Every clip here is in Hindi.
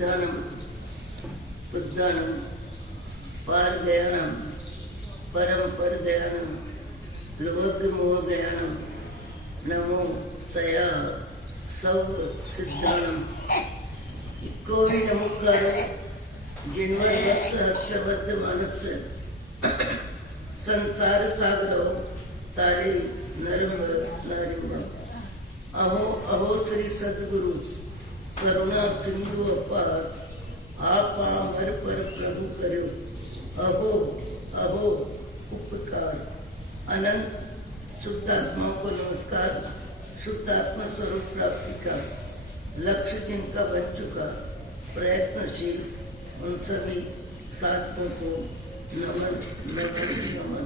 शुद्धानम बुद्धानम पारगयानम परम परगयानम लोकमोहगयानम नमो सया सब सिद्धानम इको भी नमस्कार जिन्मय वस्त्र हस्तबद्ध मानस संसार सागरो तारे नरम नारिम अहो अहो श्री सद्गुरु करुणा सिंधु अपार आप अमर पर प्रभु करो अहो अहो उपकार। अनंत शुद्ध आत्माओं को नमस्कार। शुद्ध आत्मा स्वरूप प्राप्ति का लक्ष्य जिनका बन चुका प्रयत्नशील उन सभी साधकों को नमन नमन नमन।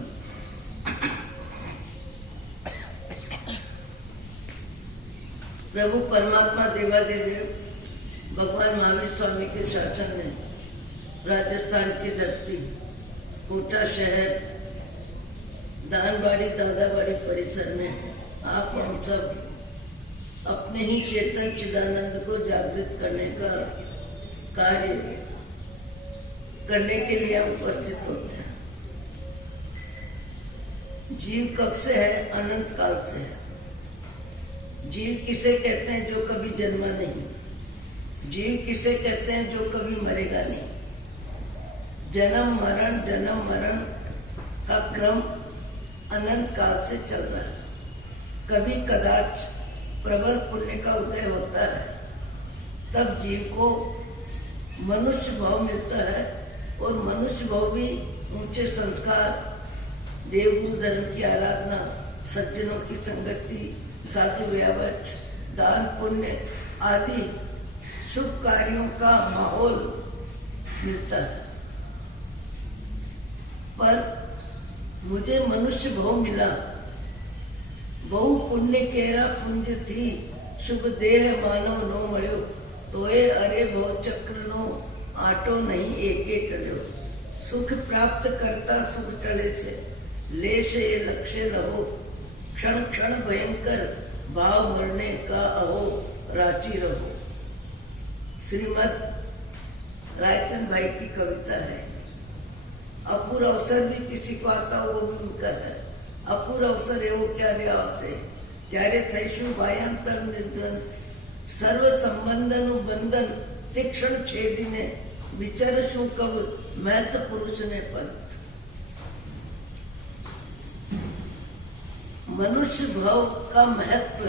प्रभु परमात्मा देवादिदेव भगवान महावीर स्वामी के शासन में राजस्थान की धरती कोटा शहर दानबाड़ी दादाबाड़ी परिसर में आप हम सब अपने ही चेतन चिदानंद को जागृत करने का कार्य करने के लिए हम उपस्थित होते हैं। जीव कब से है? अनंत काल से है। जीव किसे कहते हैं? जो कभी जन्मा नहीं। जीव किसे कहते हैं? जो कभी मरेगा नहीं। जन्म मरण का क्रम अनंत काल से चल रहा है। कभी कदाच प्रबल पुण्य का उदय होता है, तब जीव को मनुष्य भाव मिलता है और मनुष्य भाव भी ऊंचे संस्कार, देवगुरु धर्म की आराधना, सज्जनों की संगति, साधु व्यावच, दान पुण्य आदि शुभ कार्यों का माहौल मिलता है। पर मुझे मनुष्य भाव मिला, बहु पुण्य केरा पुंज थी, शुभ देह मानव नो मळ्यो, तोए अरे भव चक्र नो आटो नहीं एके टल्यो। सुख प्राप्त करता सुख टले से, लेश ये लक्ष्य लहो, क्षण क्षण भयंकर भाव मरने का अहो राची रहो। श्रीमद रायचंद भाई की कविता है। अपूर अवसर भी किसी को आता हो वो भी उनका है। अपूर अवसर है वो क्या रे आपसे त्यारे थैशु भायांतर निर्गंत, सर्व संबंधन बंधन तीक्षण छेदिने, विचरशु कब महत पुरुष ने पंथ। मनुष्य भाव का महत्व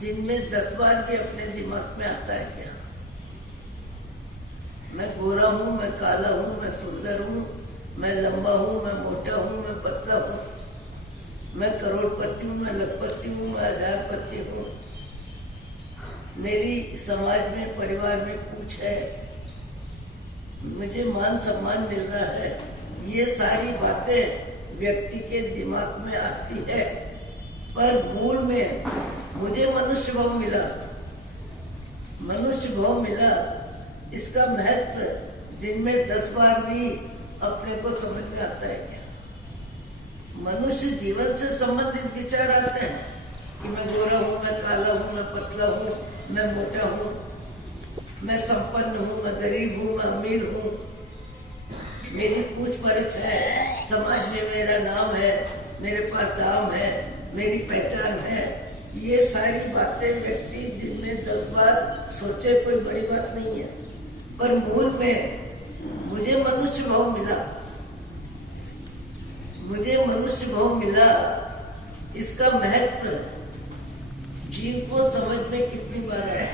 दिन में 10 बार भी अपने दिमाग में आता है क्या? मैं गोरा हूँ, मैं काला हूँ, मैं सुंदर हूँ, मैं लंबा हूँ, मैं मोटा हूँ, मैं पतला हूँ, मैं करोड़पति हूँ, मैं लखपति हूँ, मैं हजारपति हूँ, मेरी समाज में परिवार में कुछ है, मुझे मान सम्मान मिल रहा है। ये सारी बातें व्यक्ति के दिमाग में आती है, पर मूल में मुझे मनुष्य भाव मिला, मनुष्य भाव मिला। इसका महत्व दिन में 10 बार भी अपने को समझ में आता है क्या? मनुष्य जीवन से संबंधित विचार आते हैं कि मैं गोरा हूँ, मैं काला हूँ, मैं पतला हूँ, मैं मोटा हूँ, मैं संपन्न हूँ, मैं गरीब हूँ, मैं अमीर हूँ, मेरी पूछ परछ है, समाज में मेरा नाम है, मेरे पास दाम है, मेरी पहचान है। ये सारी बातें व्यक्ति दिन में 10 बार सोचे, कोई बड़ी बात नहीं है। पर मूल में मुझे मनुष्य भाव मिला, मुझे मनुष्य भाव मिला। इसका महत्व जीव को समझ में कितनी बार आया?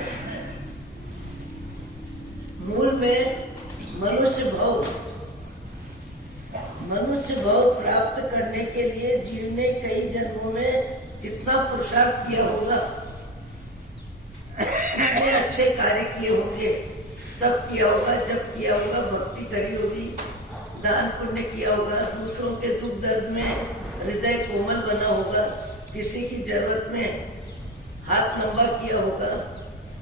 मूल में मनुष्य भाव प्राप्त करने के लिए जीव ने कई जन्मों में कितना पुरुषार्थ किया होगा, कितने अच्छे कार्य किए होंगे। तब किया होगा जब किया होगा, भक्ति करी होगी, दान पुण्य किया होगा, दूसरों के दुख दर्द में हृदय कोमल बना होगा, किसी की जरूरत में हाथ लंबा किया होगा,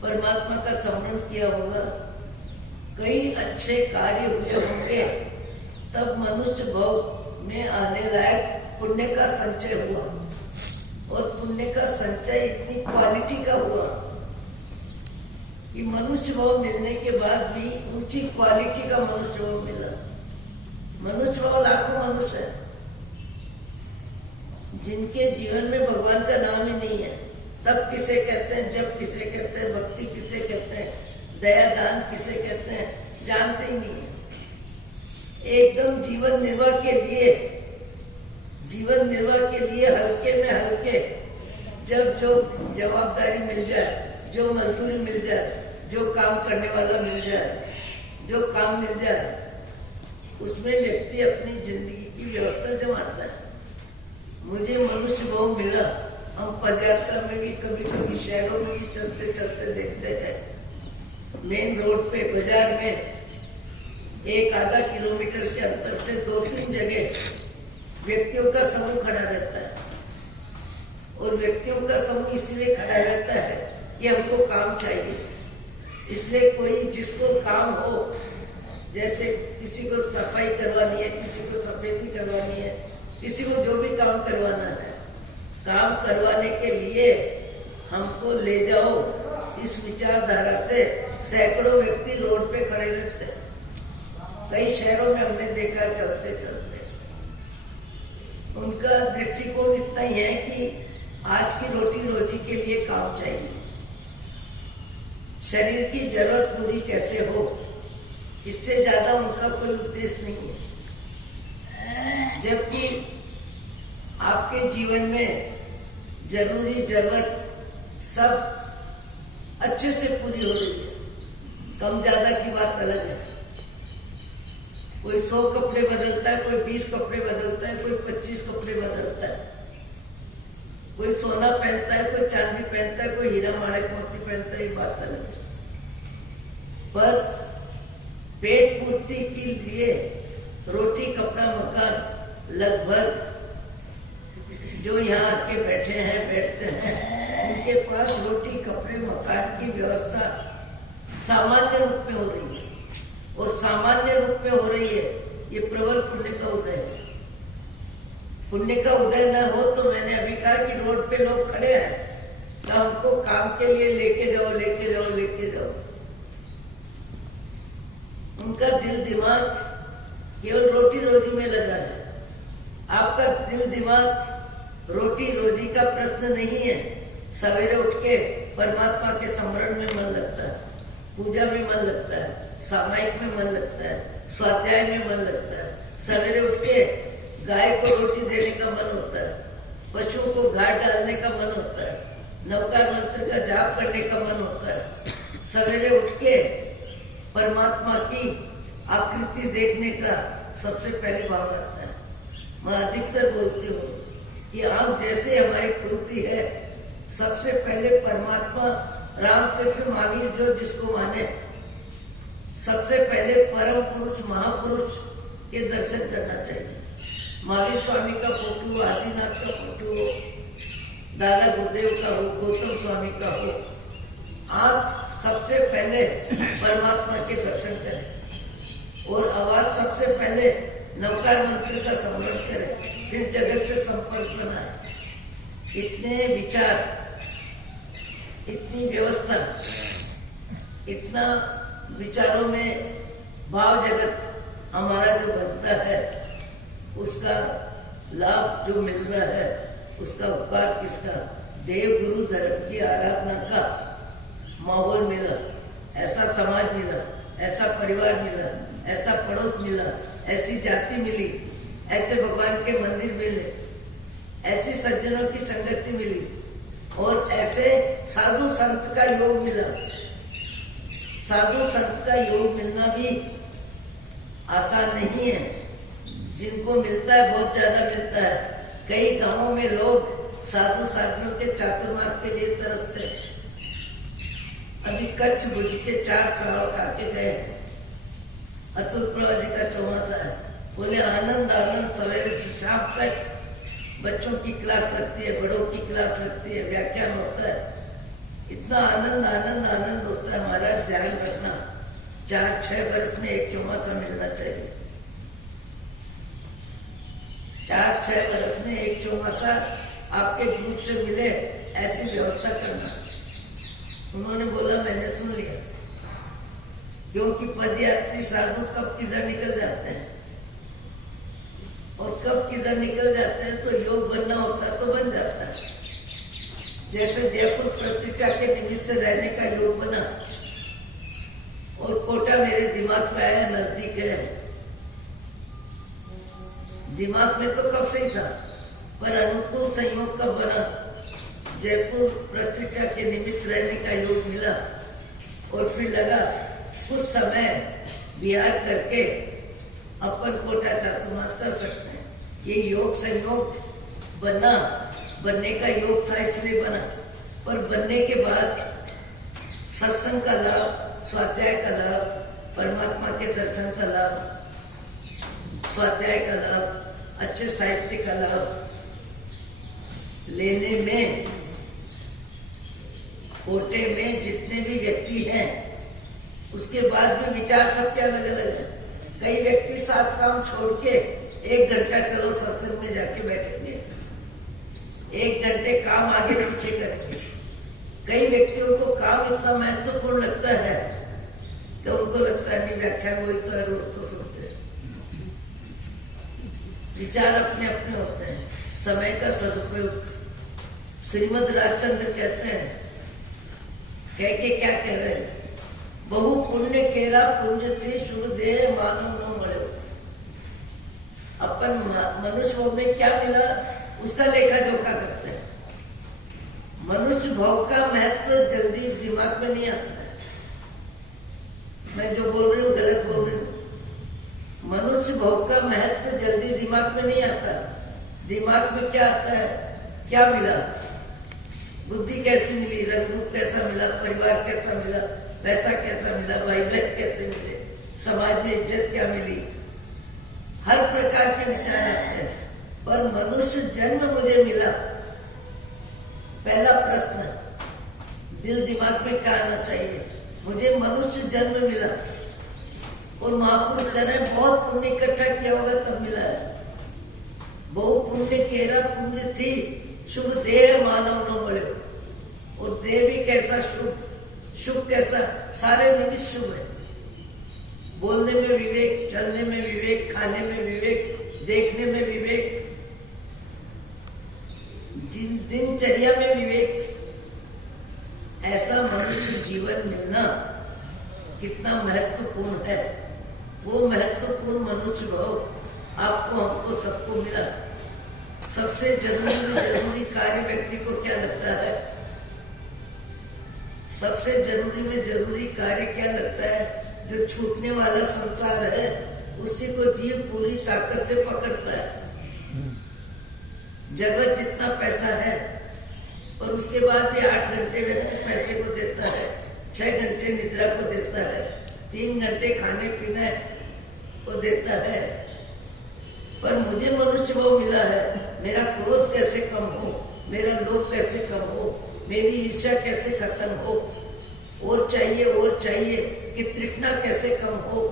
परमात्मा का स्मरण किया होगा, कई अच्छे कार्य हुए होंगे। तब मनुष्य भाव में आने लायक पुण्य का संचय हुआ, और पुण्य का संचय इतनी क्वालिटी का हुआ कि मनुष्य भाव मिलने के बाद भी ऊंची क्वालिटी का मनुष्य भाव मिला। मनुष्य भाव लाखों मनुष्य है जिनके जीवन में भगवान का नाम ही नहीं है। तब किसे कहते हैं, जब किसे कहते हैं, भक्ति किसे कहते हैं, दया दान किसे कहते हैं, जानते ही नहीं है। एकदम जीवन निर्वाह के लिए हल्के में हल्के जब जो जवाबदारी मिल जाए, जो मजदूरी मिल जाए, जो काम करने वाला मिल जाए, जो काम मिल जाए, उसमें व्यक्ति अपनी जिंदगी की व्यवस्था जमाता है। मुझे मनुष्य भाव मिला। हम पदयात्रा में भी कभी कभी शहरों में भी चलते चलते देखते हैं, मेन रोड पे बाजार में एक आधा किलोमीटर के अंतर से 2-3 जगह व्यक्तियों का समूह खड़ा रहता है। और व्यक्तियों का समूह इसलिए खड़ा रहता है कि हमको काम चाहिए। इसलिए कोई जिसको काम हो, जैसे किसी को सफाई करवानी है, किसी को सफेदी करवानी है, किसी को जो भी काम करवाना है, काम करवाने के लिए हमको ले जाओ, इस विचारधारा से सैकड़ों व्यक्ति रोड पे खड़े रहते हैं। कई शहरों में हमने देखा चलते चलते उनका दृष्टिकोण इतना ही है कि आज की रोटी रोजी के लिए काम चाहिए। शरीर की जरूरत पूरी कैसे हो, इससे ज्यादा उनका कोई उद्देश्य नहीं है। जबकि आपके जीवन में जरूरी जरूरत सब अच्छे से पूरी हो रही है। कम ज्यादा की बात अलग है। कोई 100 कपड़े बदलता है, कोई 20 कपड़े बदलता है, कोई 25 कपड़े बदलता है, कोई सोना पहनता है, कोई चांदी पहनता है, कोई हीरा माणिक मोती पहनता है, ये बात अलग है। पर पेट पूर्ति के लिए रोटी कपड़ा मकान लगभग जो यहाँ आके बैठते हैं उनके पास रोटी कपड़े मकान की व्यवस्था सामान्य रूप में हो रही है। और सामान्य रूप में हो रही है, ये प्रबल पुण्य का उदय है। पुण्य का उदय न हो तो मैंने अभी कहा कि रोड पे लोग खड़े हैं तो हमको काम के लिए लेके जाओ, लेके जाओ, लेके जाओ। उनका दिल दिमाग केवल रोटी रोजी में लगा है। आपका दिल दिमाग रोटी रोजी का प्रश्न नहीं है। सवेरे उठ के परमात्मा के स्मरण में मन लगता है, पूजा में मन लगता है, सामायिक में मन लगता है, स्वाध्याय में मन लगता है। सवेरे उठ के गाय को रोटी देने का मन होता है, पशुओं को घाट डालने का मन होता है, नवकार मंत्र का जाप करने का मन होता है। सवेरे उठ के परमात्मा की आकृति देखने का सबसे पहले भाव आता है। मैं अधिकतर बोलती हूँ कि आंख जैसे हमारी खुलती है, सबसे पहले परमात्मा रामकृष्ण महावीर जो जिसको माने, सबसे पहले परम पुरुष महापुरुष के दर्शन करना चाहिए। महावीर स्वामी का फोटो, आदिनाथ का फोटो, दादा गुरुदेव का हो, गौतम स्वामी का हो, आप सबसे पहले परमात्मा के दर्शन करें और आवाज सबसे पहले नवकार मंत्र का स्मरण करें, फिर जगत से संपर्क बनाए। इतने विचार, इतनी व्यवस्था, इतना विचारों में भाव जगत हमारा जो बनता है, उसका लाभ जो मिल रहा है, उसका उपकार किसका? देव गुरु धर्म की आराधना का माहौल मिला, ऐसा समाज मिला, ऐसा परिवार मिला, ऐसा पड़ोस मिला, ऐसी जाति मिली, ऐसे भगवान के मंदिर मिले, ऐसी सज्जनों की संगति मिली और ऐसे साधु संत का योग मिला। साधु संत का योग मिलना भी आसान नहीं है। जिनको मिलता है बहुत ज्यादा मिलता है। कई गांवों में लोग साधु साधियों के चातुर्मास के लिए तरसते हैं। अभी कच्छ भुज के 4 श्रावक आके गए, अतुल प्रभा जी का चौमासा है, बोले आनंद आनंद, सवेरे से शाम तक बच्चों की क्लास लगती है, बड़ों की क्लास लगती है, व्याख्यान होता है, इतना आनंद आनंद आनंद होता है। महाराज ध्यान रखना, 4-6 वर्ष में एक चौमासा मिलना चाहिए। 4-6 वर्ष में एक चौमासा आपके ग्रुप से मिले, ऐसी व्यवस्था करना। उन्होंने बोला मैंने सुन लिया। क्योंकि पदयात्री साधु कब किधर निकल जाते हैं और कब किधर निकल जाते हैं, तो योग बनना होता है तो बन जाता है। जैसे जयपुर प्रतिष्ठा के निमित्त से रहने का योग बना और कोटा मेरे दिमाग में आया, नजदीक है। दिमाग में तो कब से ही था, पर अनुकूल संयोग कब बना, जयपुर प्रतिष्ठा के निमित्त रहने का योग मिला और फिर लगा कुछ समय बिहार करके अपन कोटा चातुर्मास कर सकते हैं। ये योग संयोग बना, बनने का योग था इसलिए बना, पर बनने के बाद सत्संग का लाभ, स्वाध्याय का लाभ, परमात्मा के दर्शन का लाभ, स्वाध्याय का लाभ, अच्छे साहित्य का लाभ लेने में कोटे में जितने भी व्यक्ति हैं, उसके बाद भी विचार सबके अलग अलग है। कई व्यक्ति 7 काम छोड़ के 1 घंटा चलो सत्संग में जाके बैठेंगे, 1 घंटे काम आगे पीछे करेंगे। कई व्यक्तियों को काम इतना महत्वपूर्ण लगता है कि उनको लगता है नहीं, व्याख्यान वही तो है, रोज तो सुनते हैं। विचार अपने अपने होते हैं। समय का सदुपयोग, श्रीमद राजचंद्र कहते हैं, कह के क्या कह रहे हैं, बहु पुण्य केरा पुण्य थी शुभ देह मानव न मरो। अपन मनुष्य में क्या मिला उसका लेखा जोखा करते हैं। मनुष्य भाव का महत्व जल्दी दिमाग में नहीं आता है। मैं जो बोल रही हूँ गलत बोल रही हूँ। मनुष्य भाव का महत्व जल्दी दिमाग में नहीं आता। दिमाग में क्या आता है, क्या मिला, बुद्धि कैसी मिली, रंग रूप कैसा मिला, परिवार कैसा मिला, पैसा कैसा मिला, भाई बहन कैसे मिले, समाज में इज्जत क्या मिली, हर प्रकार के विचार आते हैं। पर मनुष्य जन्म मुझे मिला, पहला प्रश्न दिल दिमाग में क्या आना चाहिए, मुझे मनुष्य जन्म मिला और महापुरुष तरह बहुत पुण्य इकट्ठा किया होगा तब मिला है। बहु पुण्य केरा पुण्य थी शुभ देह मानव न मिले। और देह भी कैसा शुभ, शुभ कैसा, सारे निमित्त शुभ है। बोलने में विवेक, चलने में विवेक, खाने में विवेक, देखने में विवेक, दिनचर्या में विवेक। ऐसा मनुष्य जीवन मिलना कितना महत्वपूर्ण है। वो महत्वपूर्ण मनुष्य भाव आपको, हमको, सबको मिला। सबसे जरूरी कार्य व्यक्ति को क्या लगता है, सबसे जरूरी में जरूरी कार्य क्या लगता है, जो छूटने वाला संसार है उसी को जीव पूरी ताकत से पकड़ता है। जगत जितना पैसा है और उसके बाद भी 8 घंटे व्यक्ति पैसे को देता है, 6 घंटे निद्रा को देता है, 3 घंटे खाने पीने को देता है। पर मुझे मनुष्य भाव मिला है, मेरा क्रोध कैसे कम हो, मेरा लोभ कैसे कम हो, मेरी ईर्ष्या कैसे खत्म हो, और चाहिए कि तृष्णा कैसे कम हो,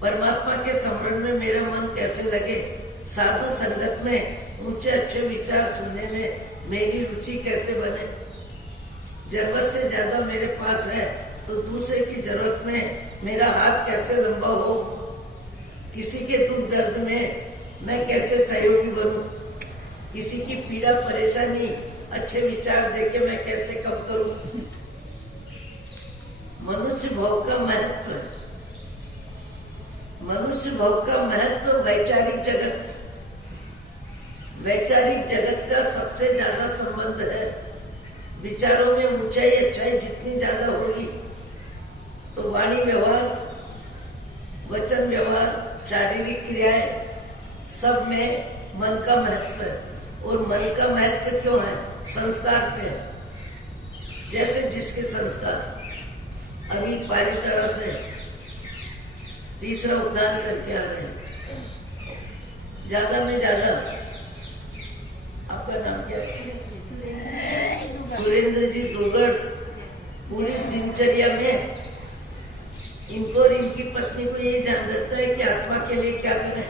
परमात्मा के स्मरण में मेरा मन कैसे लगे, साधु संगत में ऊंचे अच्छे विचार सुनने में मेरी रुचि कैसे बने। जरूरत से ज्यादा मेरे पास है तो दूसरे की जरूरत में मेरा हाथ कैसे लंबा हो, किसी के दुख दर्द में मैं कैसे सहयोगी बनूं, किसी की पीड़ा परेशानी अच्छे विचार देके मैं कैसे कम करूं। मनुष्य भाव का महत्व, मनुष्य भाव का महत्व वैचारिक जगत, वैचारिक जगत का सबसे ज्यादा संबंध है। विचारों में ऊंचाई अच्छाई जितनी ज्यादा होगी तो वाणी व्यवहार, वचन व्यवहार, शारीरिक क्रियाएं सब में मन का महत्व है। और मन का महत्व क्यों है, संस्कार पे है। जैसे जिसके संस्कार, अभी पारितरा से तीसरा उपदान करके आ रहे हैं, ज्यादा में ज्यादा, आपका नाम क्या है, सुरेंद्र जी दुगड़, पूरी दिनचर्या में इनको और इनकी पत्नी को ये ध्यान रहता है कि आत्मा के लिए क्या करें,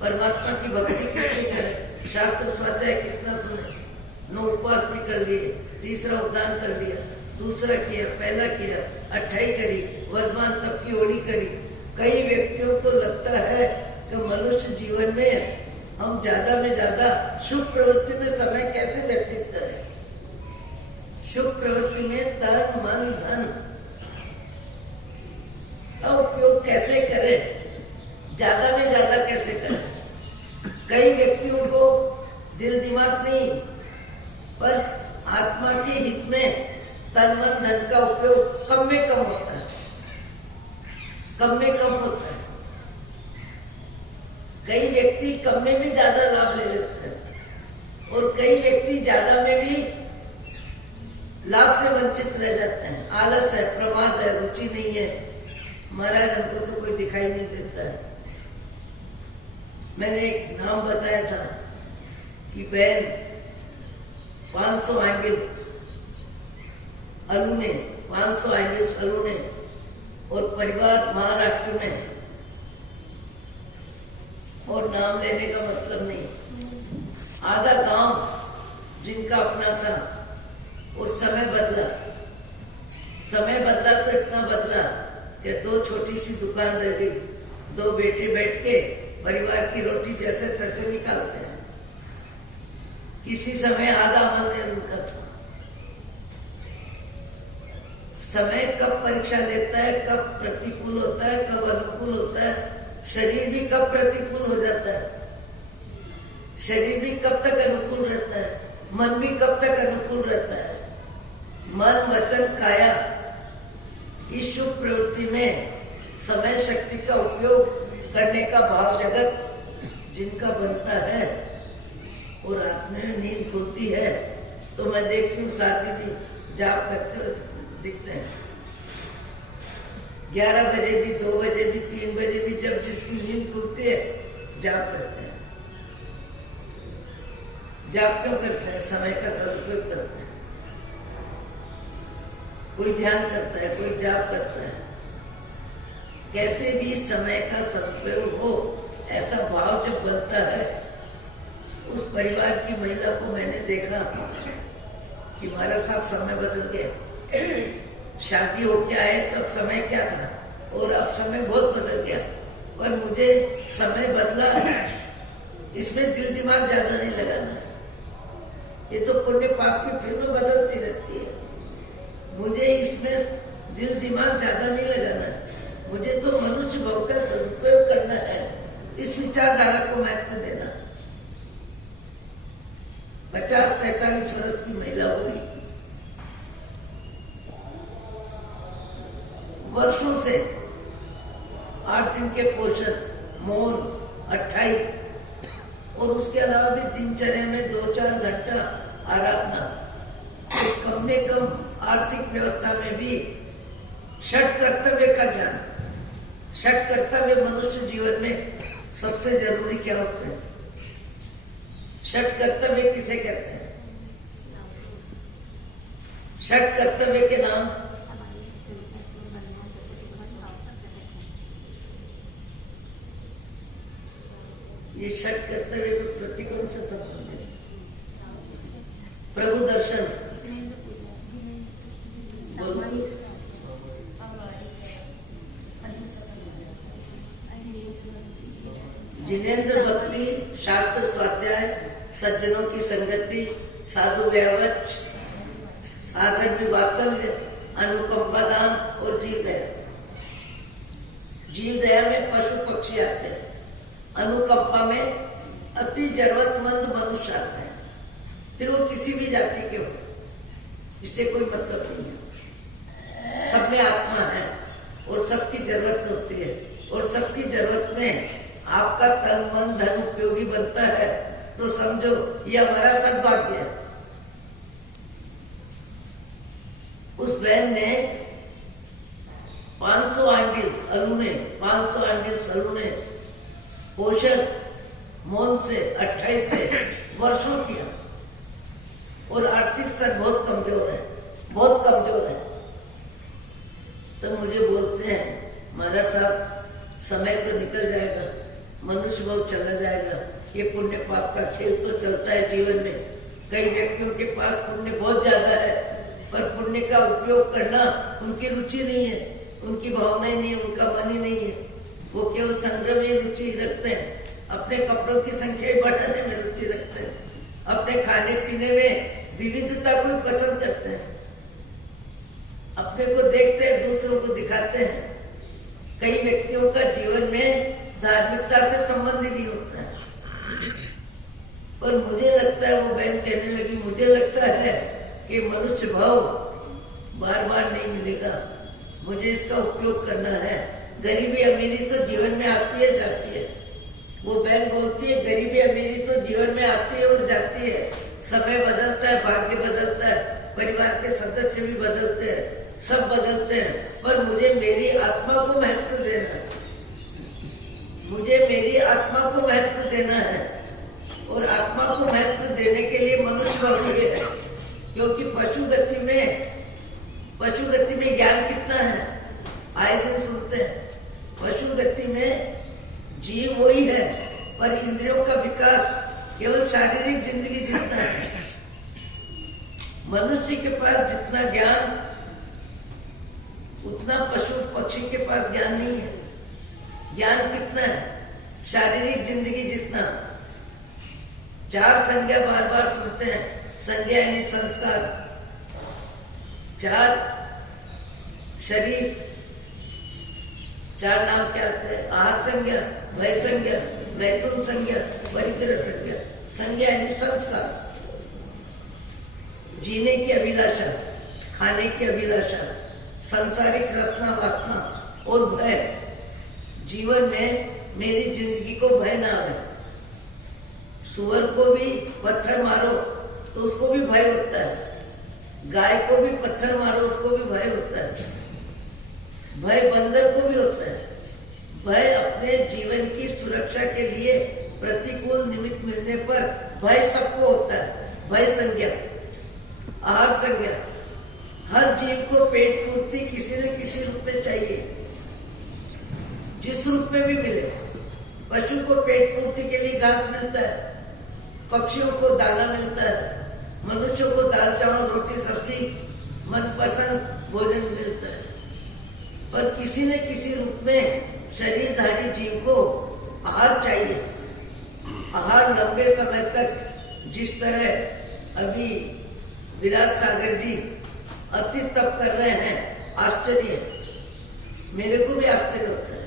परमात्मा की भक्ति कितनी करें, शास्त्र स्वाध्याय कितना सुने, 9 उपवास भी कर लिए, तीसरा उपदान कर लिया, दूसरा किया, पहला किया, 28 करी, वर्तमान तप की ओढ़ी करी। कई व्यक्तियों को लगता है कि मनुष्य जीवन में हम ज्यादा में ज्यादा शुभ प्रवृत्ति में समय कैसे व्यतीत करें, शुभ प्रवृत्ति में तन मन धन का उपयोग कैसे करें, ज्यादा में ज्यादा कैसे करें। कई व्यक्तियों को दिल दिमाग नहीं, पर आत्मा के हित में तन मन धन का उपयोग कम में कम होता है, कम में कम होता है। कई व्यक्ति कम में भी ज्यादा लाभ ले लेते हैं और कई व्यक्ति ज्यादा में भी लाभ से वंचित रह जाते हैं। आलस है, प्रमाद है, रुचि नहीं है, महाराज हमको तो कोई दिखाई नहीं देता है। मैंने एक नाम बताया था कि बहन 500 एमएल अलूने, 500 एमएल सलूने और परिवार महाराष्ट्र में, और नाम लेने का मतलब नहीं, आधा गांव जिनका अपना था और समय बदला। समय बदला तो इतना बदला कि 2 छोटी सी दुकान रह गई, 2 बेटे बैठ के परिवार की रोटी जैसे तैसे निकालते हैं। किसी समय आधा अमल उनका था। समय कब परीक्षा लेता है, कब प्रतिकूल होता है, कब अनुकूल होता है। शरीर भी कब प्रतिकूल हो जाता है, शरीर भी कब तक अनुकूल रहता है, मन भी कब तक अनुकूल रहता है। मन वचन काया की शुभ प्रवृत्ति में समय शक्ति का उपयोग करने का भाव जगत जिनका बनता है और रात में नींद खुलती है, तो मैं देखती हूँ साथी जी जाप करते हुए दिखते हैं। 11 बजे भी, 2 बजे भी, 3 बजे भी, जब जिसकी नींद खुलती है जाप करते हैं। जाप क्यों करते हैं? समय का सदुपयोग करते हैं। कोई ध्यान करता है, कोई जाप करता है। कैसे भी समय का सदुपयोग हो, ऐसा भाव जब बनता है। उस परिवार की महिला को मैंने देखा कि महाराज साहब समय बदल गया। शादी हो के आए तब समय क्या था और अब समय बहुत बदल गया, पर मुझे समय बदला इसमें दिल दिमाग ज्यादा नहीं लगाना। ये तो पुण्य पाप की फिल्म बदलती रहती है, मुझे इसमें दिल दिमाग ज्यादा नहीं लगाना। मुझे तो मनुष्य भाव का सदुपयोग करना है, इस विचारधारा को महत्व देना। 50-45 वर्ष की महिला होगी, वर्षों से 8 दिन के पोषण, मौन, 28 और उसके अलावा भी दिनचर्या में 2-4 घंटा आराधना। तो कम में कम आर्थिक व्यवस्था में भी षट कर्तव्य का ज्ञान। षट कर्तव्य मनुष्य जीवन में सबसे जरूरी क्या होते हैं? षट कर्तव्य किसे कहते हैं? षट कर्तव्य के नाम ये षट कर्तव्य तो प्रतिकोण से संबंधित। प्रभु दर्शन, जिनेन्द्र भक्ति, शास्त्र स्वाध्याय, सज्जनों की संगति, साधु व्यवच, साधन विवात्सल्य, अनुकंपा दान और जीव दया। जीव दया में पशु पक्षी आते हैं, अनुकंपा में अति जरूरतमंद मनुष्य आते हैं, फिर वो किसी भी जाति के हो, इससे कोई मतलब नहीं है। सब में आत्मा है और सबकी जरूरत होती है, और सबकी जरूरत में आपका तन मन धन उपयोगी बनता है, तो समझो ये हमारा सद्भाग्य है। उस बहन ने 500 एमएल अलूने, 500 एमएल सलूने पोषण मौन से 28 से वर्षों किया, और आर्थिक स्तर बहुत कमजोर है, बहुत कमजोर है। तो मुझे बोलते हैं महाराज साहब समय तो निकल जाएगा, मनुष्य बहुत चला जाएगा, ये पुण्य पाप का खेल तो चलता है जीवन में। कई व्यक्तियों के पास पुण्य बहुत ज्यादा है, पर पुण्य का उपयोग करना उनकी रुचि नहीं है। उनकी भावनाएं नहीं है, उनका मन ही नहीं है। वो केवल संग्रह में रुचि रखते हैं, अपने कपड़ों की संख्या बढ़ाने में रुचि रखते हैं, अपने खाने पीने में विविधता को पसंद करते हैं, अपने को देखते हैं, दूसरों को दिखाते हैं। कई व्यक्तियों का जीवन में धार्मिकता से संबंध ही नहीं होता है। पर मुझे लगता है, वो बहन कहने लगी, मुझे लगता है कि मनुष्य भाव बार बार नहीं मिलेगा, मुझे इसका उपयोग करना है। गरीबी अमीरी तो जीवन में आती है जाती है। वो बहन बोलती है गरीबी अमीरी तो जीवन में आती है और जाती है, समय बदलता है, भाग्य बदलता है, परिवार के सदस्य भी बदलते हैं, सब बदलते हैं, पर मुझे मेरी आत्मा को महत्व देना है, मुझे मेरी आत्मा को महत्व देना है। और आत्मा को महत्व देने के लिए मनुष्य भाव ये है, क्योंकि पशु गति में ज्ञान कितना है, आए दिन सुनते हैं। पशु गति में जीव वही है, पर इंद्रियों का विकास केवल शारीरिक जिंदगी जितना है। मनुष्य के पास जितना ज्ञान उतना पशु पक्षी के पास ज्ञान नहीं है। ज्ञान कितना है, शारीरिक जिंदगी जितना। 4 संज्ञा बार बार सुनते हैं, संज्ञा यानी संस्कार। 4 शरीर, 4 नाम क्या होते हैं, आहार संज्ञा, भय संज्ञा, मैथुन संज्ञा, परिग्रह संज्ञा। संज्ञा यानी संस्कार। जीने की अभिलाषा, खाने की अभिलाषा, सांसारिक रचना वासना और भय। जीवन में मेरी जिंदगी को भय ना आए। सुअर को भी पत्थर मारो तो उसको भी भय होता है, गाय को भी पत्थर मारो उसको भी भय होता है, भय बंदर को भी होता है। भय अपने जीवन की सुरक्षा के लिए प्रतिकूल निमित्त मिलने पर भय सबको होता है। भय संज्ञा, आहार संज्ञा। हर जीव को पेट पूर्ति किसी न किसी रूप में चाहिए, जिस रूप में भी मिले। पशु को पेट पूर्ति के लिए घास मिलता है, पक्षियों को दाना मिलता है, मनुष्यों को दाल चावल रोटी सब्जी मनपसंद भोजन मिलता है। पर किसी न किसी रूप में शरीरधारी जीव को आहार चाहिए। आहार लंबे समय तक, जिस तरह अभी विराट सागर जी अति तप कर रहे हैं, आश्चर्य है। मेरे को भी आश्चर्य होता है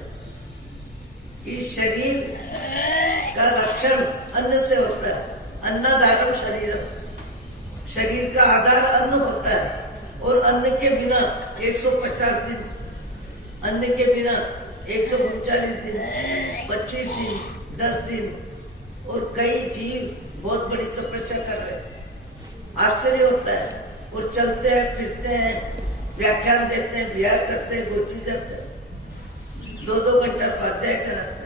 कि शरीर का रक्षण अन्न से होता है। अन्नाधारम शरीरम, शरीर का आधार अन्न होता है। और अन्न के बिना 150 दिन, अन्न के बिना 139 दिन, 25 दिन, 10 दिन, और कई जीव बहुत बड़ी तपस्या कर रहे हैं। आश्चर्य होता है। और चलते हैं, फिरते हैं, व्याख्यान देते हैं, विहार करते हैं, गोची जाते हैं, 2-2 घंटा स्वाध्याय कराते हैं।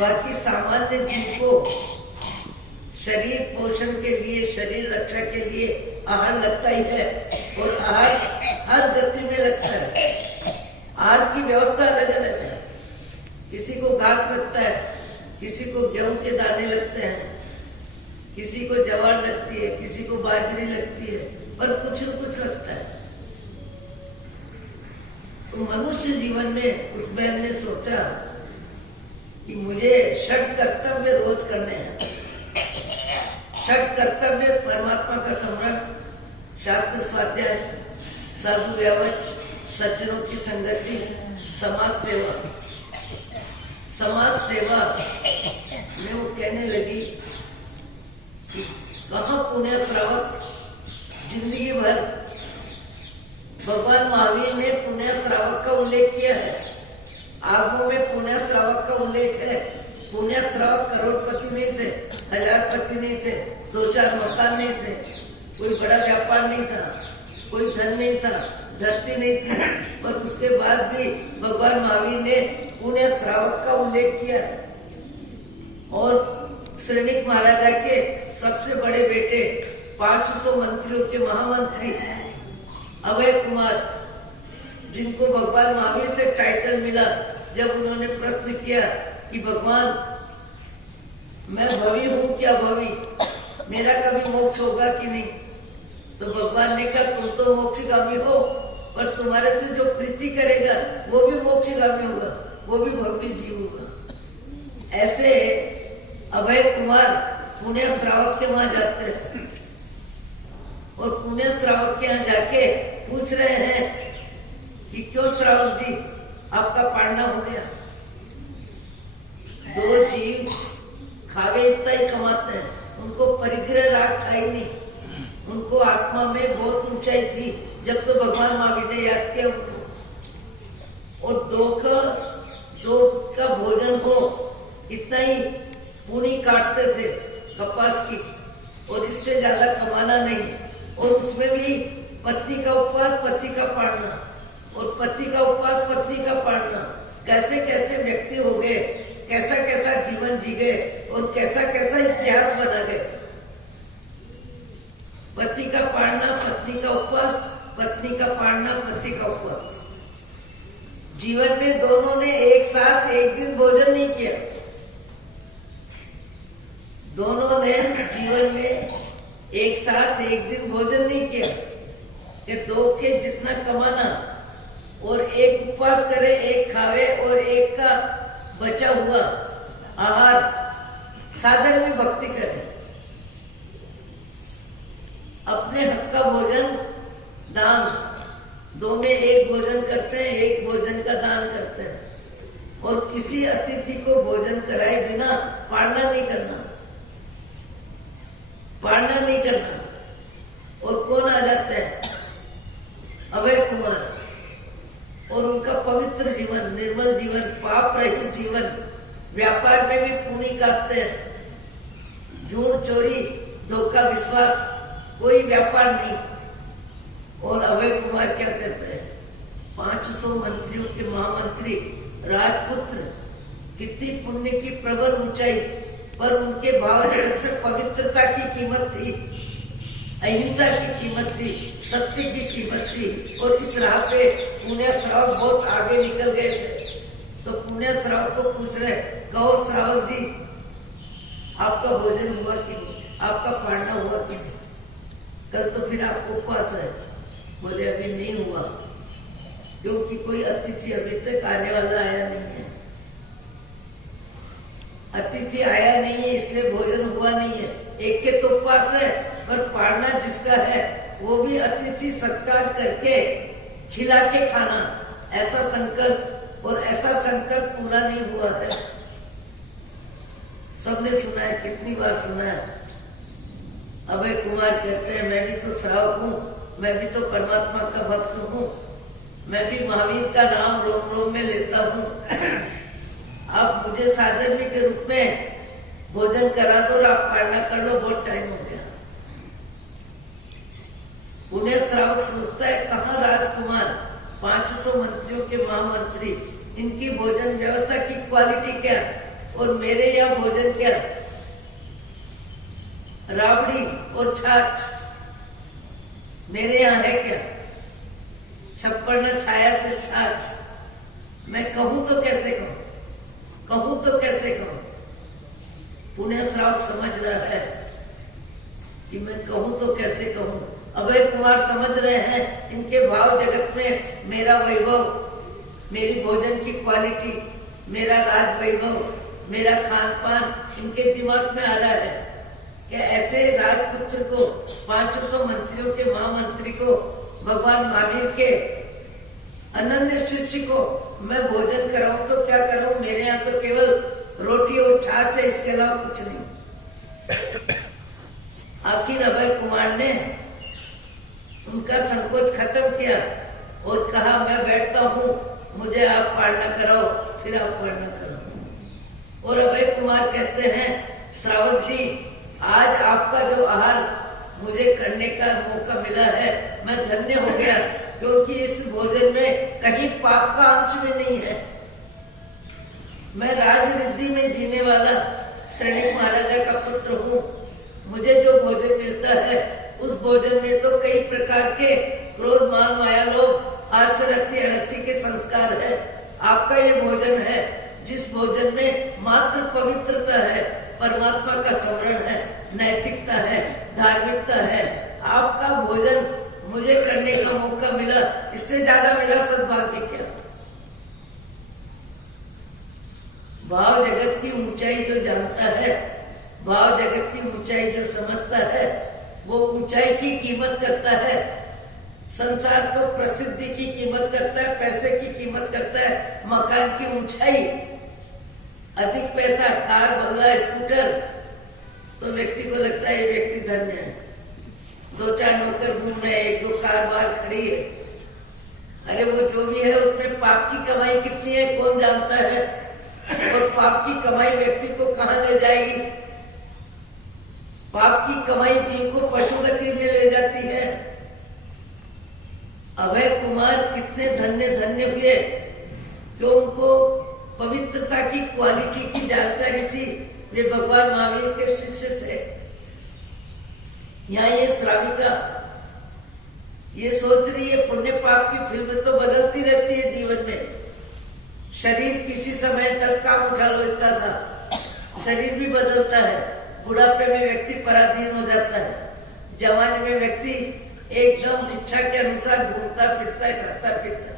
बाकी सामान्य जीव को शरीर पोषण के लिए, शरीर रक्षा के लिए आहार लगता ही है। और आहार हर गति में लगता है। आहार की व्यवस्था अलग अलग है। किसी को घास लगता है, किसी को गेहूं के दाने लगते हैं, किसी को ज्वार लगती है, किसी को बाजरी लगती है, पर कुछ न कुछ लगता है। तो मनुष्य जीवन में उस बहन ने सोचा कि मुझे षट कर्तव्य रोज करने हैं। षट कर्तव्य परमात्मा का स्मरण, शास्त्र स्वाध्याय, साधु व्यवच, सज्जनों की संगति, समाज सेवा। समाज सेवा में वो कहने लगी कि कहाँ पुण्य श्रावक जिंदगी भर। भगवान महावीर ने पुण्य श्रावक का उल्लेख किया है। आगमों में पुण्य श्रावक का उल्लेख है। पुण्य श्रावक करोड़पति नहीं थे, हजारपति नहीं थे, 2-4 मकान नहीं थे, कोई बड़ा व्यापार नहीं था, कोई धन नहीं था, धरती नहीं थी, पर उसके बाद भी भगवान महावीर ने पुण्य श्रावक का उल्लेख किया। और श्रेणिक महाराजा के सबसे बड़े बेटे, 500 मंत्रियों के महामंत्री अभय कुमार, जिनको भगवान महावीर से टाइटल मिला जब उन्होंने प्रश्न किया कि भगवान मैं भवी हूं क्या भवी, मेरा कभी मोक्ष होगा कि नहीं। तो भगवान ने कहा तुम तो मोक्षगामी हो, पर तुम्हारे से जो प्रीति करेगा वो भी मोक्षगामी होगा, वो भी भव्य जीव होगा। ऐसे अभय कुमार पुण्य श्रावक के वहां जाते हैं और पुण्य श्रावक के यहाँ जाके पूछ रहे हैं कि क्यों श्रावक जी आपका पाड़ना हो गया। दो जीव खावे इतना ही कमाते हैं, उनको परिग्रह राग था ही नहीं, उनको आत्मा में बहुत ऊंचाई थी जब तो भगवान महावीर ने याद किया उनको। और दो का भोजन हो इतना ही पूनी काटते थे कपास की, और इससे ज्यादा कमाना नहीं। और उसमें भी पत्नी का उपवास पति का पाड़ना, और पति का उपवास पत्नी का पाड़ना। कैसे कैसे व्यक्ति हो गए, कैसा कैसा जीवन जी गए और कैसा कैसा इतिहास बना गए। पति का पाड़ना पत्नी का उपवास, पत्नी का पाड़ना पति का उपवास। जीवन में दोनों ने एक साथ एक दिन भोजन नहीं किया। दोनों ने जीवन में एक साथ एक दिन भोजन नहीं किया कि दो के जितना कमाना, और एक उपवास करे, एक खावे और एक का बचा हुआ आहार साधन में भक्ति करे। अपने हक का भोजन दान, दो में एक भोजन करते हैं, एक भोजन का दान करते हैं। और किसी अतिथि को भोजन कराए बिना पाड़ना नहीं करना, पाड़ना नहीं करना। और कौन आ जाते हैं? अभय कुमार, और उनका पवित्र जीवन, निर्मल जीवन, पाप रहित जीवन, व्यापार में भी पुण्य काटते हैं। झूठ चोरी धोखा विश्वास कोई व्यापार नहीं। और अभय कुमार क्या कहते हैं? 500 मंत्रियों के महामंत्री, राजपुत्र, कितनी पुण्य की प्रबल ऊंचाई, पर उनके भाव जगत में पवित्रता की कीमत थी, अहिंसा की कीमत थी, सत्य की कीमत थी। और इस राह पे पुण्य श्रावक बहुत आगे निकल गए थे। तो पुण्य श्रावक को पूछ रहे, कहो श्रावक जी आपका भोजन हुआ कि नहीं, आपका पाड़ना हुआ कि नहीं? कल तो फिर आपको उपवास है। बोले अभी नहीं हुआ, क्योंकि कोई अतिथि अभी तक आने वाला आया नहीं है। अतिथि आया नहीं है इसलिए भोजन हुआ नहीं है। एक के तो उपवास है, पर पाड़ना जिसका है वो भी अतिथि सत्कार करके खिला के खाना, ऐसा संकल्प, और ऐसा संकल्प पूरा नहीं हुआ है। सबने सुना है, कितनी बार सुना है। अभय कुमार कहते हैं मैं भी तो श्रावक हूँ, मैं भी तो परमात्मा का भक्त हूँ, मैं भी महावीर का नाम रोम रोम में लेता हूँ। आप मुझे साधर्मी के रूप में भोजन करा दो और आप पाड़ना कर लो, बहुत टाइम हो गया। पुण्य श्रावक सोचता है कहाँ राजकुमार, 500 मंत्रियों के महामंत्री, इनकी भोजन व्यवस्था की क्वालिटी क्या, और मेरे यहाँ भोजन क्या, राबड़ी और छाछ मेरे यहाँ है क्या, छप्पड़ न छाया से छाछ। मैं कहूं तो कैसे कहूं, कहूं तो कैसे कहूं। पुण्य श्रावक समझ रहा है कि मैं कहूं तो कैसे कहूं। अभय कुमार समझ रहे हैं इनके भाव जगत में मेरा वैभव, मेरी भोजन की क्वालिटी, मेरा राज वैभव, मेरा खान पान इनके दिमाग में आ रहा है कि ऐसे राजपुत्र को, 500 मंत्रियों के महामंत्री को, भगवान महावीर के अनन्य शिष्य को मैं भोजन कराऊं तो क्या करूं, मेरे यहाँ तो केवल रोटी और छाछ है, इसके अलावा कुछ नहीं। आखिर अभय कुमार ने उनका संकोच खत्म किया और कहा मैं बैठता हूँ, मुझे आप पाड़ना कराओ, फिर आप पाड़ना कराओ। और अभय कुमार कहते हैं श्रावक जी आज आपका जो आहार मुझे करने का मौका मिला है, मैं धन्य हो गया, क्योंकि इस भोजन में कहीं पाप का अंश भी नहीं है। मैं राज रिद्धि में जीने वाला सैनिक महाराजा का पुत्र हूँ। मुझे जो भोजन मिलता है उस भोजन में तो कई प्रकार के क्रोध मान माया लोभ आश्चर्य अरति के संस्कार है। आपका ये भोजन है जिस भोजन में मात्र पवित्रता है, परमात्मा का स्मरण है, नैतिकता है, धार्मिकता है। आपका भोजन मुझे करने का मौका मिला, इससे भाव जगत की ऊंचाई जो समझता है वो ऊंचाई की कीमत करता है। संसार तो प्रसिद्धि की कीमत करता है, पैसे की कीमत करता है, मकान की ऊंचाई, अधिक पैसा, कार, बंगला, स्कूटर, तो व्यक्ति को लगता है ये व्यक्ति धन्य है। 2-4 नौकर घूम रहे, 1-2 कार बाहर खड़ी है। अरे वो जो भी है उसमें पाप की कमाई कितनी है कौन जानता है, और पाप की कमाई व्यक्ति को कहां ले जाएगी। पाप की कमाई जीव को पशुगति में ले जाती है। अभय कुमार कितने धन्य धन्य हुए जो उनको पवित्रता की क्वालिटी की जानकारी थी। वे भगवान महावीर के शिष्य थे। यहाँ ये श्राविका ये सोच रही है पुण्य पाप की फिल्म तो बदलती रहती है जीवन में। शरीर किसी समय 10 काम उठा लो इतना था, शरीर भी बदलता है। बुढ़ापे में व्यक्ति पराधीन हो जाता है, जवानी में व्यक्ति एकदम इच्छा के अनुसार घूमता फिरता है, खाता पीता है,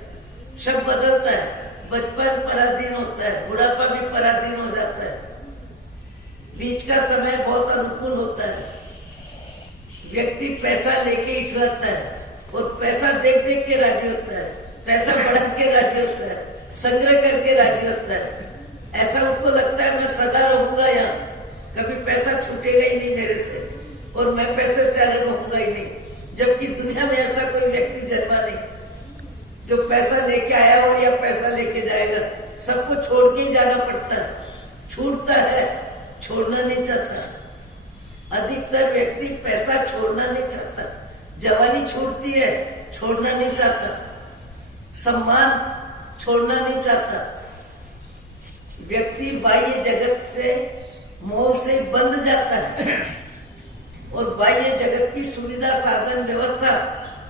सब बदलता है। बचपन पराधीन होता है, बुढ़ापा भी पराधीन हो जाता है। बीच का समय बहुत अनुकूल होता है। व्यक्ति पैसा लेके इछलता है और पैसा देख देख के राजी होता है, पैसा बढ़ा के राजी होता है, संग्रह करके राजी होता है। ऐसा उसको लगता है मैं सदा रहूंगा यहाँ, कभी पैसा छूटेगा ही नहीं मेरे से और मैं पैसे से अलग होऊंगा ही नहीं। जबकि दुनिया में ऐसा कोई व्यक्ति जन्मा नहीं जो पैसा लेके आया हो या पैसा लेके जाएगा। सबको छोड़ के ही जाना पड़ता है, छूटता है, छोड़ना नहीं चाहता। अधिकतर व्यक्ति पैसा छोड़ना नहीं चाहता, जवानी छूटती है, छोड़ना नहीं चाहता, सम्मान छोड़ना नहीं चाहता। व्यक्ति बाह्य जगत से मोह से बंध जाता है और बाह्य जगत की सुविधा साधन व्यवस्था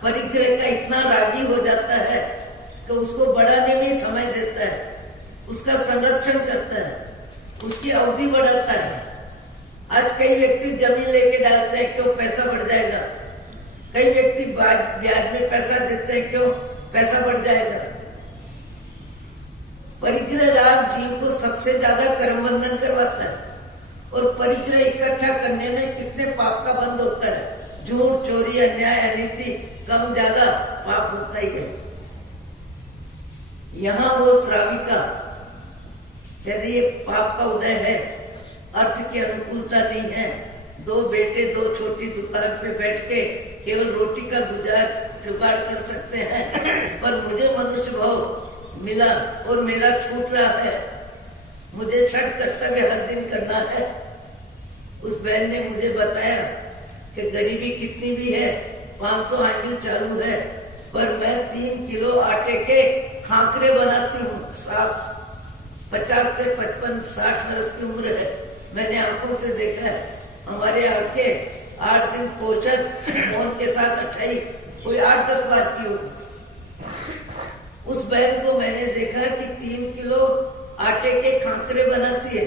परिग्रह का इतना रागी हो जाता है कि उसको बढ़ाने में समय देता है, उसका संरक्षण करता है, उसकी अवधि बढ़ाता है। आज कई व्यक्ति जमीन लेके डालते हैं क्यों पैसा बढ़ जाएगा, कई व्यक्ति ब्याज में पैसा देते हैं क्यों पैसा बढ़ जाएगा। परिग्रह राग जीव को सबसे ज्यादा कर्म बंधन करवाता है और परिग्रह इकट्ठा करने में कितने पाप का बंध होता है। झूठ, चोरी, अन्याय, अनीति कम ज्यादा पाप होता ही है। यहाँ वो श्राविका कह रही है पाप का उदय है, अर्थ की अनुकूलता नहीं है। 2 बेटे 2 छोटी दुकान पे बैठ के केवल रोटी का जुगाड़ कर सकते हैं, पर मुझे मनुष्य भाव मिला और मेरा छूट रहा है। मुझे षट कर्तव्य हर दिन करना है। उस बहन ने मुझे बताया कि गरीबी कितनी भी है, 500 हैंडल चालू है, पर मैं 3 किलो आटे के खाकरे बनाती हूँ। 50 से 55-60 वर्ष की उम्र है, मैंने आंखों से देखा है। हमारे आके 8 दिन पोषण फोन के साथ अठाई कोई 8-10 बार की होगी। उस बहन को मैंने देखा कि 3 किलो आटे के खाकरे बनाती है,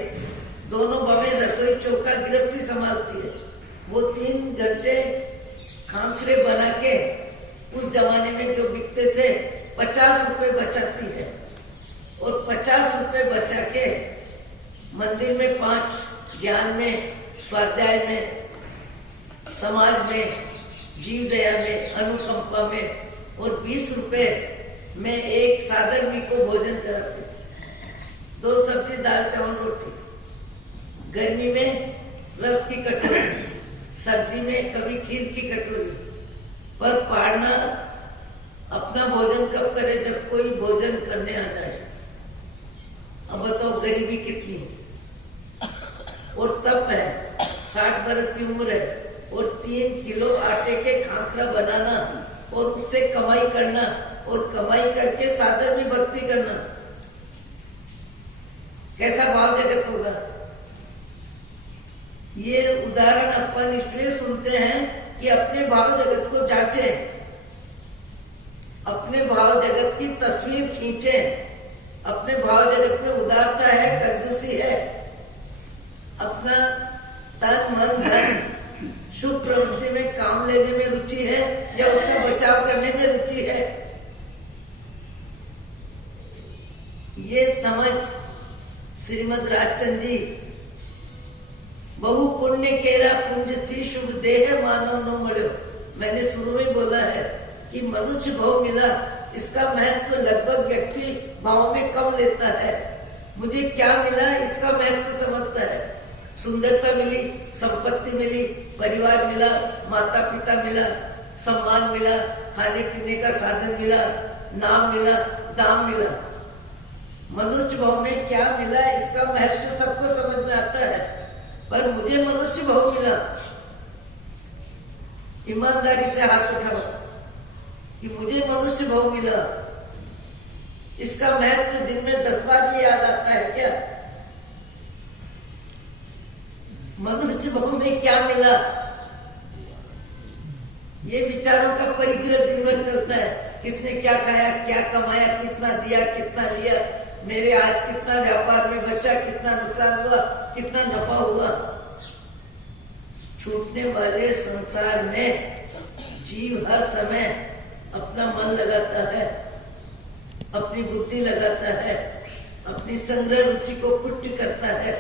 दोनों बहनें रसोई चौका गृहस्थी संभालती है। वो 3 घंटे खाकरे बना के उस जमाने में जो बिकते थे 50 रुपए बचाती है और 50 रुपए बचा के मंदिर में 5 ज्ञान में, स्वाध्याय में, समाज में, जीव दया में, अनुकंपा में और 20 रुपए में एक साधर्मी को भोजन कराती थी। 2 सब्जी, दाल, चावल, रोटी। गर्मी में रस की कटोरी, सर्दी में कभी खीर की कटोरी। पर पाड़ना अपना भोजन कब करे, जब कोई भोजन करने आ जाए। अब बताओ गरीबी कितनी है और तप है, 60 वर्ष की उम्र है और 3 किलो आटे के खाकरा बनाना और उससे कमाई करना और कमाई करके साधन में भक्ति करना। कैसा भाव जगत होगा। ये उदाहरण अपन इसलिए सुनते हैं कि अपने भाव जगत को जांचे, अपने भाव जगत की तस्वीर खींचे। अपने भाव जगत में उदारता है, कंजूसी है, अपना तन मन धन शुभ प्रवृत्ति में काम लेने में रुचि है या उसका बचाव करने में रुचि है। ये समझ श्रीमद् राजचंद जी बहु पुण्य केरा पुंज थी शुभ देह मानव नो मिलो। मैंने शुरू में बोला है कि मनुष्य भाव मिला, इसका महत्व लगभग व्यक्ति भाव में कम लेता है। मुझे क्या मिला इसका महत्व समझता है। सुंदरता मिली, संपत्ति मिली, परिवार मिला, माता पिता मिला, सम्मान मिला, खाने पीने का साधन मिला, नाम मिला, दाम मिला। मनुष्य भाव में क्या मिला इसका महत्व सबको समझ में आता है, पर मुझे मनुष्य भाव मिला। ईमानदारी से हाथ उठाओ कि मुझे मनुष्य भाव मिला। इसका महत्व दिन में 10 बार भी याद आता है क्या? मनुष्य भाव में क्या मिला, ये विचारों का परिग्रह दिन भर चलता है। किसने क्या खाया, क्या कमाया, कितना दिया, कितना लिया, मेरे आज कितना व्यापार में बचा, कितना नुकसान हुआ, कितना नफा हुआ। छूटने वाले संसार में जीव हर समय अपना मन लगाता है, अपनी बुद्धि लगाता है, अपनी संग्रह रुचि को पुष्ट करता है।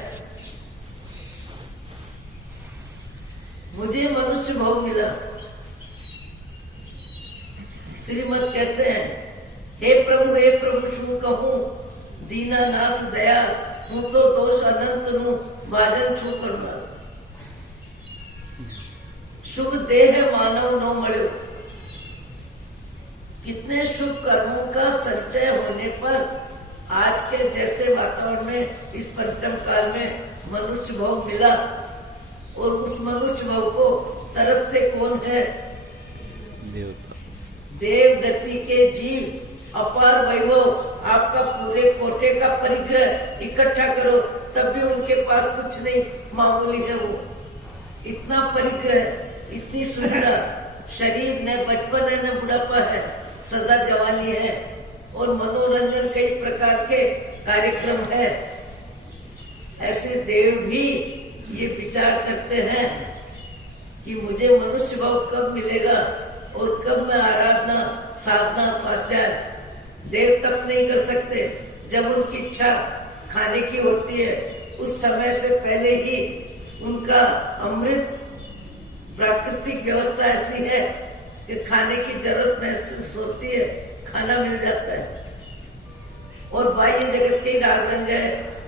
मुझे मनुष्य भाव मिला। श्रीमद कहते हैं, हे प्रभु शू कहूं दीनानाथ दयाल, हूं तो दोष अनंत नु भाजन छू करना। शुभ देह मानव नो मळ्यो। कितने शुभ कर्मों का संचय होने पर आज के जैसे वातावरण में इस पंचम काल में मनुष्य भाव मिला। और उस मनुष्य भाव को तरसते कौन है? देव गति के जीव, अपार वैभव, आपका पूरे कोटे का परिग्रह इकट्ठा करो तब भी उनके पास कुछ नहीं, मामूली है वो। इतना परिग्रह, इतनी सुविधा, शरीर न बचपन है न बुढ़ापा है, सदा जवानी है, और मनोरंजन कई प्रकार के कार्यक्रम है। ऐसे देव भी ये विचार करते हैं कि मुझे मनुष्य भाव कब मिलेगा और कब मैं आराधना, साधना, स्वाध्याय, देव तप नहीं कर सकते। जब उनकी इच्छा खाने की होती है उस समय से पहले ही उनका अमृत प्राकृतिक व्यवस्था ऐसी है कि खाने की जरूरत महसूस होती है, खाना मिल जाता है। और बाह्य जगत के राग रंग है,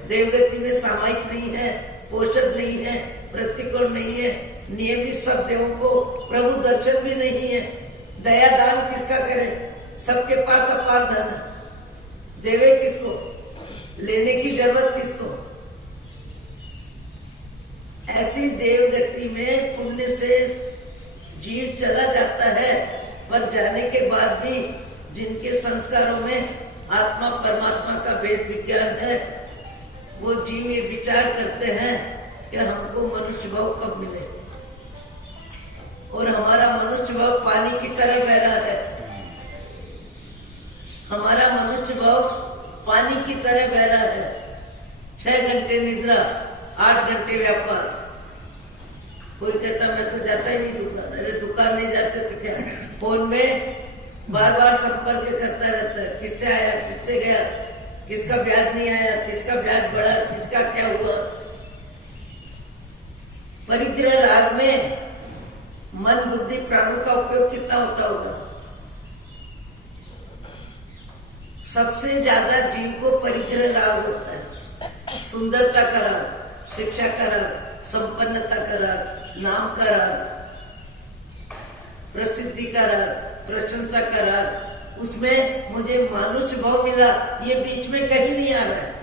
देवगति में सामायिक नहीं है, पोषद नहीं है, प्रतिकूल नहीं है, नियमित सब देवों को प्रभु दर्शन भी नहीं है। दया दान किसका करे? सबके पास अपार धन है, देवे किसको? लेने की जरूरत किसको? ऐसी देवगति में पुण्य से जीव चला जाता है, पर जाने के बाद भी जिनके संस्कारों में आत्मा परमात्मा का भेद विज्ञान है, वो जीव ये विचार करते हैं कि हमको मनुष्य भाव कब मिले। और हमारा मनुष्य भाव पानी की तरह बह रहा है। हमारा मनुष्य भाव पानी की तरह बह रहा है। 6 घंटे निद्रा, 8 घंटे व्यापार। कोई कहता मैं तो जाता ही नहीं दुकान। अरे दुकान नहीं जाते तो क्या? फोन में बार बार संपर्क करता रहता है, किससे आया, किससे गया, किसका ब्याज नहीं आया, किसका ब्याज बढ़ा, किसका क्या हुआ। परिग्रह राग में मन, बुद्धि, प्राणों का उपयोग कितना होता होगा? सबसे ज्यादा जीव को परिग्रह राग होता है। सुंदरता का राग, शिक्षा का राग, संपन्नता का राग, नाम का राग, प्रसिद्धि का राग, प्रशंसा का राग। उसमें मुझे मनुष्य भाव मिला, ये बीच में कहीं नहीं आ रहा है।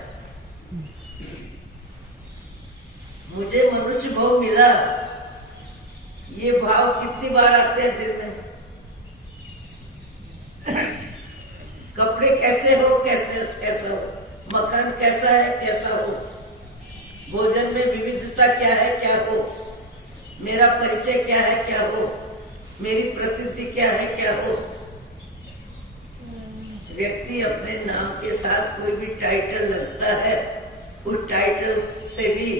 मुझे मनुष्य भाव मिला, ये भाव कितनी बार आते हैं दिन में? कपड़े कैसे हो, कैसा हो, मकान कैसा है, कैसा हो, भोजन में विविधता क्या है, क्या हो, मेरा परिचय क्या है, क्या हो, मेरी प्रसिद्धि क्या है, क्या हो। व्यक्ति अपने नाम के साथ कोई भी टाइटल लगता है, उस टाइटल से भी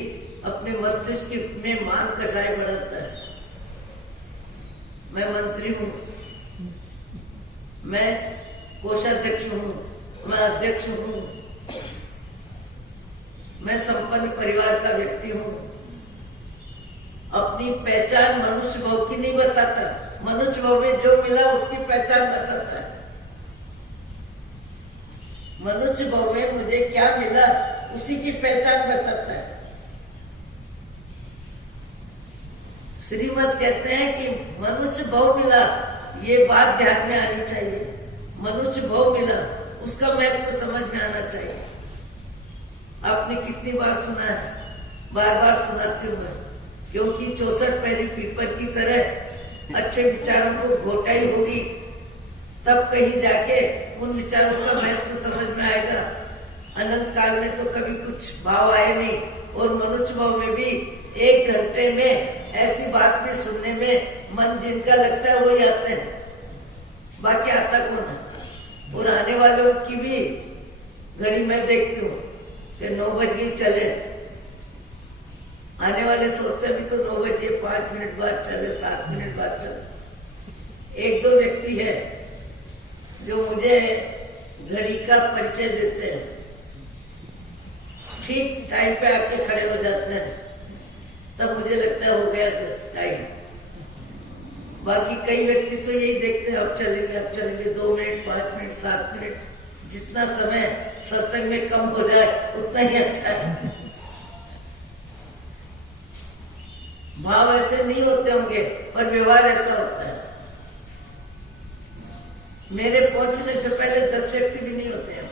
अपने मस्तिष्क में मान कसाई बढ़ाता है। मैं मंत्री हूँ, मैं कोषाध्यक्ष हूँ, मैं अध्यक्ष हूँ, मैं संपन्न परिवार का व्यक्ति हूँ, अपनी पहचान मनुष्य भाव की नहीं बताता, मनुष्य भाव में जो मिला उसकी पहचान बताता है। मनुष्य भाव में मुझे क्या मिला उसी की पहचान बताता है। श्रीमद् कहते हैं कि मनुष्य भाव मिला, ये बात ध्यान में आनी चाहिए। मनुष्य भाव मिला, उसका महत्व समझ में आना चाहिए। आपने कितनी बार सुना है, बार बार सुनाती हूँ मैं, क्योंकि 64 पैरी पीपर की तरह अच्छे विचारों को घोटाई होगी, तब कहीं जाके उन विचारों का महत्व समझ में आएगा। अनंत काल में तो कभी कुछ भाव आए नहीं, और मनुष्य भाव में भी 1 घंटे में ऐसी बात भी सुनने में मन जिनका लगता है वही आते हैं, बाकी आता कौन है। और आने वालों की भी घड़ी मैं देखती हूँ कि 9 बज गई चले, आने वाले सोचते भी तो 9 बजे 5 मिनट बाद चले, 7 मिनट बाद चले। 1-2 व्यक्ति है जो मुझे घड़ी का परिचय देते हैं, ठीक टाइम पे आके खड़े हो जाते हैं, तब मुझे लगता है हो गया टाइम। बाकी कई व्यक्ति तो यही देखते हैं, अब चलेंगे 2 मिनट, 5 मिनट, 7 मिनट, जितना समय सत्संग में कम हो जाए उतना ही अच्छा है। भाव ऐसे नहीं होते होंगे, पर व्यवहार ऐसा होता है। मेरे पहुंचने से पहले 10 व्यक्ति भी नहीं होते हैं।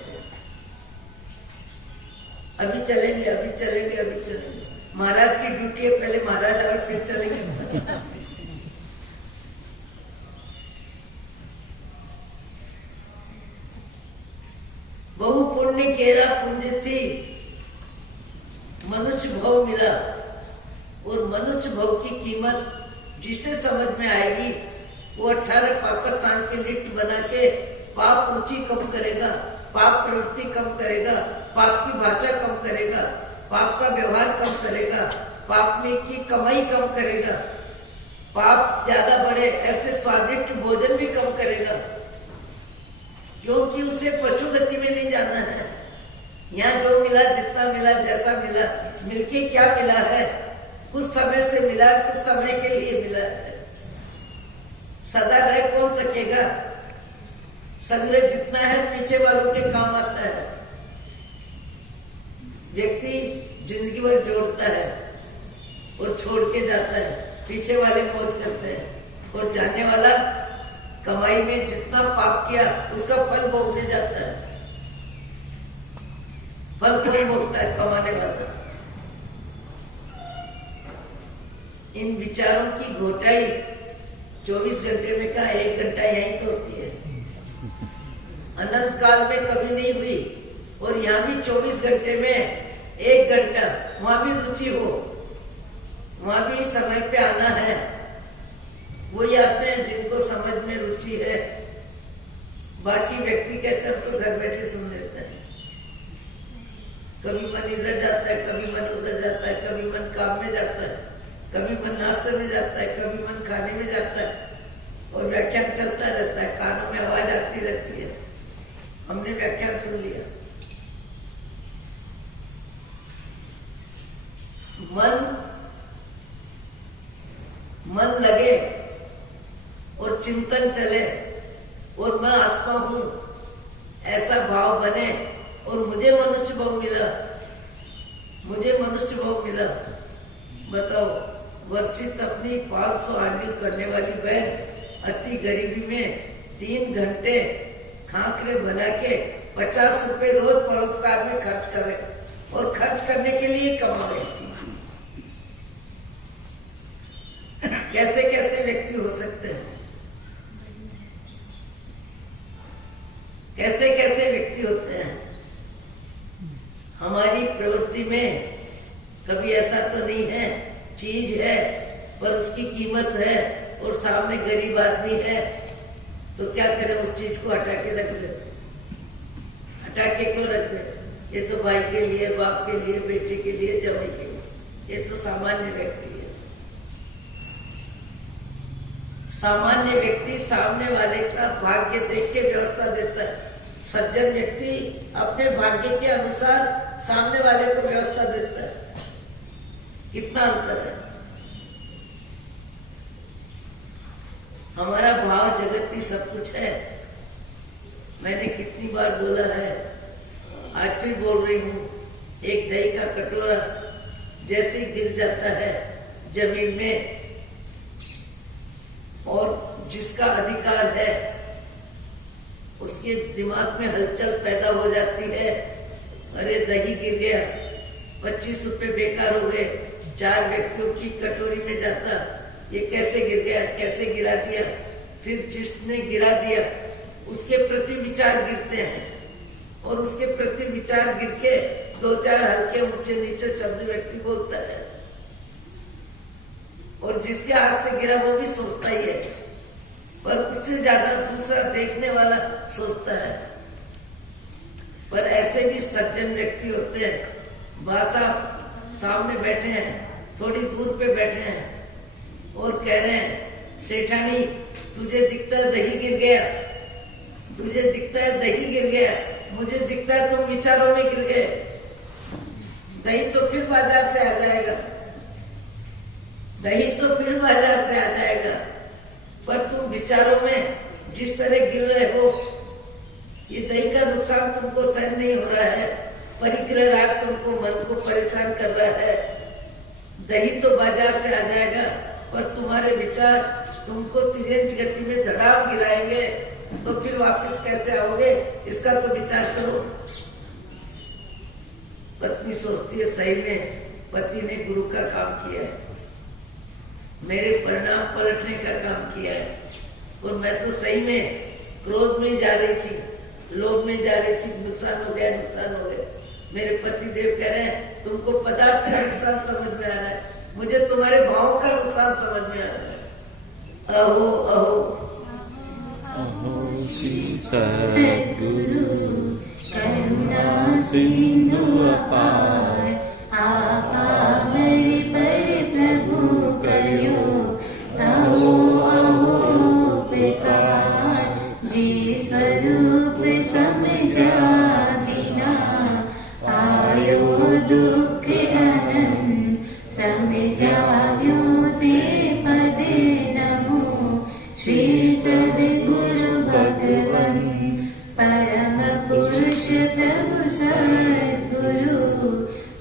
अभी चलेंगे, अभी चलेंगे, अभी चलेंगे। महाराज की ड्यूटी है, पहले महाराज आए फिर चलेंगे। बहु पुण्य केरा पुण्य थी, मनुष्य भाव मिला। और मनुष्य भाव की कीमत जिसे समझ में आएगी वो 18 पाकिस्तान की लिस्ट बना के पाप रुचि कम करेगा, पाप प्रवृत्ति कम करेगा, पाप की भाषा कम करेगा, पाप का व्यवहार कम करेगा, पाप में की कमाई कम करेगा, पाप ज्यादा बढ़े ऐसे स्वादिष्ट भोजन भी कम करेगा, क्योंकि उसे पशु गति में नहीं जाना है। यहाँ जो मिला, जितना मिला, जैसा मिला, मिलके क्या मिला है, कुछ समय से मिला, कुछ समय के लिए मिला है। सदा रह कौन सकेगा। संग्रह जितना है पीछे वालों के काम आता है। व्यक्ति जिंदगी भर जोड़ता है और छोड़ के जाता है, पीछे वाले मौज करते हैं, और जाने वाला कमाई में जितना पाप किया उसका फल भोगने जाता है। फल कौन भोगता है? कमाने वाला। इन विचारों की घोटाई 24 घंटे में का 1 घंटा यहीं तो होती है। अनंत काल में कभी नहीं हुई, और यहाँ भी 24 घंटे में 1 घंटा, वहां भी रुचि हो, वहां भी समय पे आना है। वही आते हैं जिनको समझ में रुचि है। बाकी व्यक्ति कहते हैं तो घर बैठे सुन लेते हैं। कभी मन इधर जाता है, कभी मन उधर जाता है, कभी मन काम में जाता है, कभी मन नाश्ते में जाता है, कभी मन खाने में जाता है, और व्याख्यान चलता रहता है, कानों में आवाज आती रहती है। हमने व्याख्यान सुन लिया। मन लगे और चिंतन चले और मैं आत्मा हूं ऐसा भाव बने, और मुझे मनुष्य भाव मिला, मुझे मनुष्य भाव मिला। बताओ, वर्षित अपनी 500 आदमी करने वाली बहन अति गरीबी में 3 घंटे खाकरे बना के 50 रुपए रोज परोपकार में खर्च करे, और खर्च करने के लिए कमा रही थी। कैसे कैसे व्यक्ति हो सकते हैं, कैसे कैसे व्यक्ति होते हैं। हमारी प्रवृत्ति में कभी ऐसा तो नहीं है, चीज है पर उसकी कीमत है, और सामने गरीब आदमी है, तो क्या करें, उस चीज को हटा के रख दे। हटा के क्यों रख दे? ये तो भाई के लिए, बाप के लिए, बेटे के लिए, जवाई के लिए, ये तो सामान्य व्यक्ति है। सामान्य व्यक्ति सामने वाले का भाग्य देख के व्यवस्था देता है। सज्जन व्यक्ति अपने भाग्य के अनुसार सामने वाले को व्यवस्था देता है। कितना अंतर है। सब कुछ है। मैंने कितनी बार बोला है, आज फिर बोल रही हूँ, एक दही का कटोरा जैसे गिर जाता है जमीन में और जिसका अधिकार है उसके दिमाग में हलचल पैदा हो जाती है। अरे दही गिर गया, 25 रुपए बेकार हो गए, 4 व्यक्तियों की कटोरी में जाता, ये कैसे गिर गया, कैसे गिरा दिया। फिर जिसने गिरा दिया उसके प्रति विचार गिरते हैं और उसके प्रति विचार गिर के 2-4 हल्के ऊंचे नीचे शब्द व्यक्ति बोलता है और जिसके हाथ से गिरा वो भी सोचता ही है, पर उससे ज्यादा दूसरा देखने वाला सोचता है। पर ऐसे भी सज्जन व्यक्ति होते हैं, भाषा सामने बैठे हैं, थोड़ी दूर पे बैठे हैं और कह रहे हैं, सेठानी तुझे दिखता है दही गिर गया, तुझे दिखता है दही गिर गया, मुझे दिखता है तुम विचारों में गिर गए। दही तो फिर बाजार से आ जाएगा, दही तो फिर बाजार से आ जाएगा, पर तुम विचारों में जिस तरह गिर रहे हो, ये दही का नुकसान तुमको सहन नहीं हो रहा है, परिग्रह राग तुमको मन को परेशान कर रहा है। दही तो बाजार से आ जाएगा, पर तुम्हारे विचार तुमको तिरंज गति में धड़ाम गिराएंगे, तो फिर वापस कैसे आओगे, इसका तो विचार करो। पत्नी सोचती है, सही में पति ने गुरु का काम किया है, मेरे परिणाम पलटने का काम किया है, और मैं तो सही में क्रोध में जा रही थी, लोभ में जा रही थी, नुकसान हो गया, नुकसान हो गया। मेरे पति देव कह रहे हैं, तुमको पदार्थ का नुकसान समझ में आ रहा है, मुझे तुम्हारे भावों का नुकसान समझ में आ रहा है। अहो अहो अहो श्री सद्गुरु करुणा सिंधु अपार, आपा मेरे पर प्रभु करियो, अहो अहो पुकार, जी स्वरूप समझा बिना, आयो दुख अनंत, समझाव्यो ते पद नमो, श्री सद्गुरु भगवन परम पुरुष प्रभु सद्गुरु,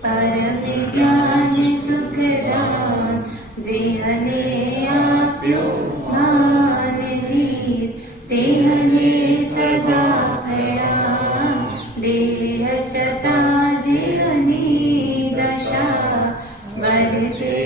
परम ज्ञान सुखदान, जिहने आप्यो मान नीस, तिहने सदा प्रणाम, देह चता जिहनी दशा, वर्ते